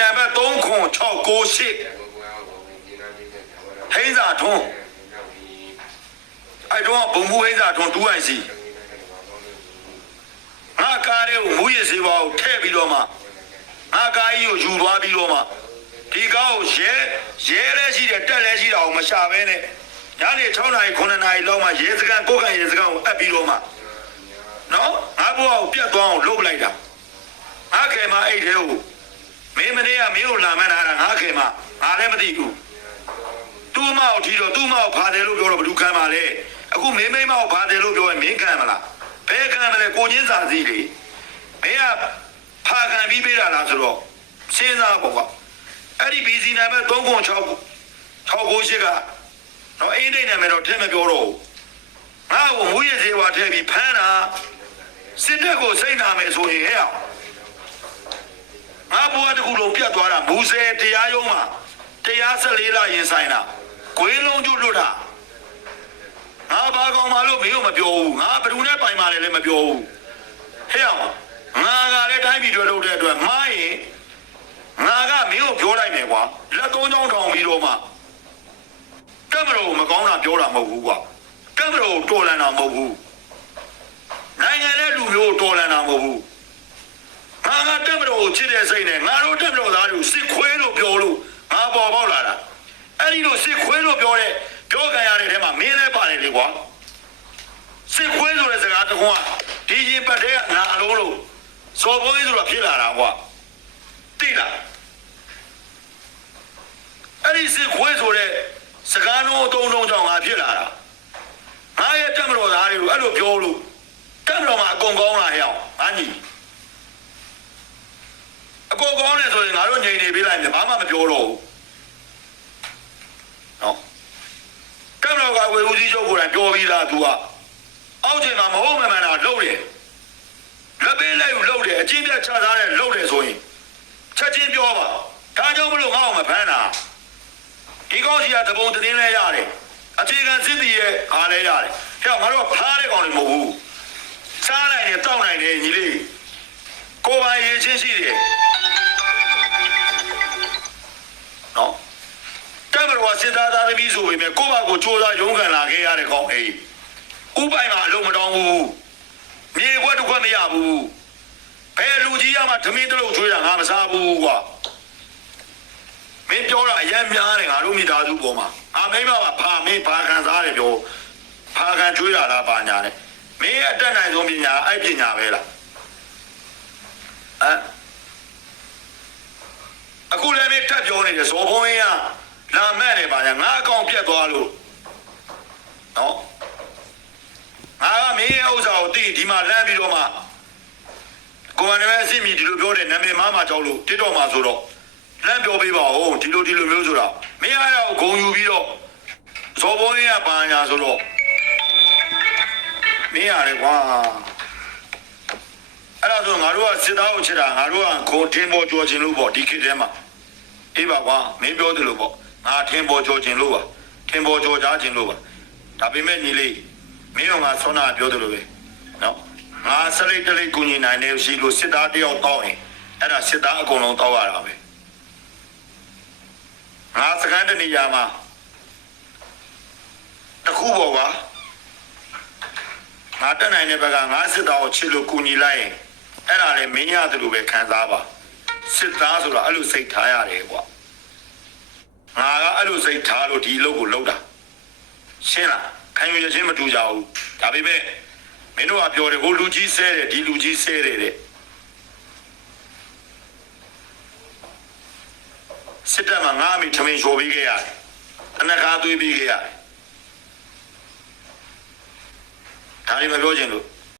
နံပါတ်30698ဟိန်းစာထွန်းအဲ့တော့ဘုံဘူးဟိန်းစာထွန်း2 IC ငါကားလေးကိုမူရစေပါကိုထည့်ပြီးတော့မှငါကားကြီးကိုယူသွားပြီးတော့မှဒီကားကိုရဲလဲရှိတယ်တက်လဲရှိတာကိုမရှာဘဲနဲ့ညနေ6 နာရီ9 နာရီလောက်မှရဲစခန်းကိုကန်ရဲစခန်းကိုအပ်ပြီးတော့မှနော်ငါဘွားကိုပြတ်သွားအောင်လုပ်လိုက်တာငါခေမအဲ့ထဲကိုမင်းမင်းကမင်းကိုလာမှန်းတာငါခေမငါလည်းမသိဘူးသူ့မောက်ထီတော့သူ့မောက်ဖာတယ်လို့ပြောတော့ဘယ်သူခံပါလဲအခုမင်းမောက်ဖာတယ်လို့ပြောရင်မင်းခံမလားဘယ်ခံမလဲကိုချင်းစာစည်းလေမင်းကဖာခံပြီးပေးတာလားဆိုတော့စဉ်းစားပေါ့ကွာအဲ့ဒီဘီစီနံပါတ်30698ကတော့အင်းဒိတ်နာမည်တော့ထည့်မပြောတော့ဘူးငါ့ကိုမူရစေဝါထည့်ပြီးဖမ်းတာစစ်တပ်ကိုစိတ်နာမယ်ဆိုရင်ဟဲ့အောင်ငါဘွားတကူလုံးပြတ်သွားတာမူဆယ်တရားရုံးမှာတရား14လရင်ဆိုင်တာကွေးလုံးကျွတ်လွတ်တာငါဘာကောင်မှလို့မင်းကိုမပြောဘူးငါဘယ်သူနဲ့ပိုင်ပါလဲလည်းမပြောဘူးဟဲ့အောင်ငါကလည်းတိုင်းပြည်တွေလုပ်တဲ့အတွက်မားရင်ငါကမင်းကိုပြောလိုက်မယ်ကွာလက်သုံးချောင်းထောင်ပြီးတော့မှကမရိုမကောင်းတာပြောတာမဟုတ်ဘူးကွာကမရိုတော်လန်တာမဟုတ်ဘူးနိုင်ငံရဲ့လူမျိုးတော်လန်တာမဟုတ်ဘူးငါကတက်မတော်ကိုချစ်တဲ့စိတ်နဲ့ငါတို့တက်မတော်သားတွေကိုစစ်ခွေးလို့ပြောလို့ငါပေါ်ပေါက်လာတာအဲ့ဒီလိုစစ်ခွေးလို့ပြောတဲ့ပြောခံရတဲ့ထဲမှာမင်းလည်းပါတယ်လေကွာစစ်ခွေးဆိုတဲ့စကားတကွာဒီရင်ပတ်တဲ့ငါအလုံးလို့စော်ဘိုးကြီးဆိုတာဖြစ်လာတာကွာသိလားအဲ့ဒီစစ်ခွေးဆိုတဲ့စကားလုံးအုံကြောင့်ငါဖြစ်လာတာငါရဲ့တက်မတော်သားတွေကိုအဲ့လိုပြောလို့တက်မတော်မှာအကုန်ကောင်းလာရအောင်ငါညီအကုန်ကောင်းတယ်ဆိုရင်ငါတို့ငြိမ်နေပေးလိုက်မယ်ဘာမှမပြောတော့ဘူးနော်ကမ္ဘာကဝေဦးစီးချုပ်ကိုယ်တိုင်ပြောပြီးသားသူကအောက်ချိန်မှာမဟုတ်မှန်တာလှုပ်တယ်လက်ပေးလိုက်လှုပ်တယ်အချင်းပြချထားတယ်လှုပ်တယ်ဆိုရင်ချက်ချင်းပြောပါဒါကြောင့်မလို့ငါ့အောင်မဖမ်းတာဒီကောင်းစီကတပုံတင်းလဲရတယ်အခြေခံစစ်တီရဲ့အားလဲရတယ်ဟဲ့ငါတို့ဖားတဲ့ကောင်တွေမဟုတ်ဘူးစားနိုင်တယ်တောက်နိုင်တယ်ညီလေးကိုယ်ပိုင်ရချင်းရှိတယ်နော်တမတော်စစ်သားသားသမီးဆိုပေမဲ့ကိုယ့်ဘာကိုကြိုးစားရုန်းကန်လာခဲ့ရတဲ့ကောင်းအိမ်ဥပိုင်မှာအလုံးမတောင်းဘူးမြေခွက်တစ်ခွက်မရဘူးဘယ်လူကြီးရမှဓမင်းတလုံးချွေးတာငါမစားဘူးကွာမင်းပြောတာအရင်များတယ်ငါတို့မိသားစုပေါ်မှာမိမကဖာမင်းဖာခံစားတယ်ပြောဖာခံချွေးတာလားပါညာတယ်မင်းရဲ့အတက်နိုင်ဆုံးပညာအဲ့ပညာပဲလားအခုလည်းမင်းထပ်ပြောနေတယ်ဇော်ဘုံင်းကလာမဲ့တယ်ပါညာငါအကောင်ပြတ်သွားလို့နော်ငါကမင်းရဲ့ဥစ္စာကိုသိဒီမှာလမ်းပြီးတော့မှကိုယ်ကလည်းအစ်မီဒီလိုပြောတယ်နာမည်မှာကြောက်လို့တစ်တော့မှာဆိုတော့လမ်းပြောပေးပါဦးဒီလိုမျိုးဆိုတာမင်းအားတော့ဂုံယူပြီးတော့ဇော်ဘုံင်းကပါညာဆိုတော့မင်းရတယ်ကွာအဲ့ဒါဆိုငါတို့ကစစ်သားကိုချစ်တာငါတို့ကကိုထင်းပေါ်ကြော်ခြင်းလို့ပေါ့ဒီခေတ်ထဲမှာအေးပါကွာမင်းပြောတယ်လို့ပေါ့ငါထင်းပေါ်ကြော်ခြင်းလို့ပါထင်းပေါ်ကြော်ကြားခြင်းလို့ပါဒါပေမဲ့ညီလေးမင်းတို့ငါဆွမ်းနာပြောတယ်လို့ပဲနော်ငါစလိတ်တလိတ်ကူညီနိုင်နေရှိလို့စစ်သားတယောက်တောင်းရင်အဲ့ဒါစစ်သားအကုန်လုံးတောင်းရတာပဲငါစကန်တနေရာမှာတခုပေါ့ကွာငါတက်နိုင်တဲ့ဘက်ကငါစစ်သားကိုချစ်လို့ကူညီလိုက်ရင်အဲ့ဒါလည်းမင်းရတယ်လို့ပဲခံစားပါစစ်သားဆိုတာအဲ့လိုစိတ်ထားရတယ်ကွာငါကအဲ့လိုစိတ်ထားလို့ဒီလုပ်ကိုလုပ်တာရှင်းလားခံယူရခြင်းမတူကြဘူးဒါပေမဲ့မင်းတို့ကပြောတယ်ဟိုလူကြီးဆဲတယ်ဒီလူကြီးဆဲတယ်တဲ့စစ်တပ်မှာငါအမိထမင်းချိုးပေးခဲ့ရတယ်အနက်ကားသွေးပေးခဲ့ရတယ်ဒါတွေမပြောချင်လို့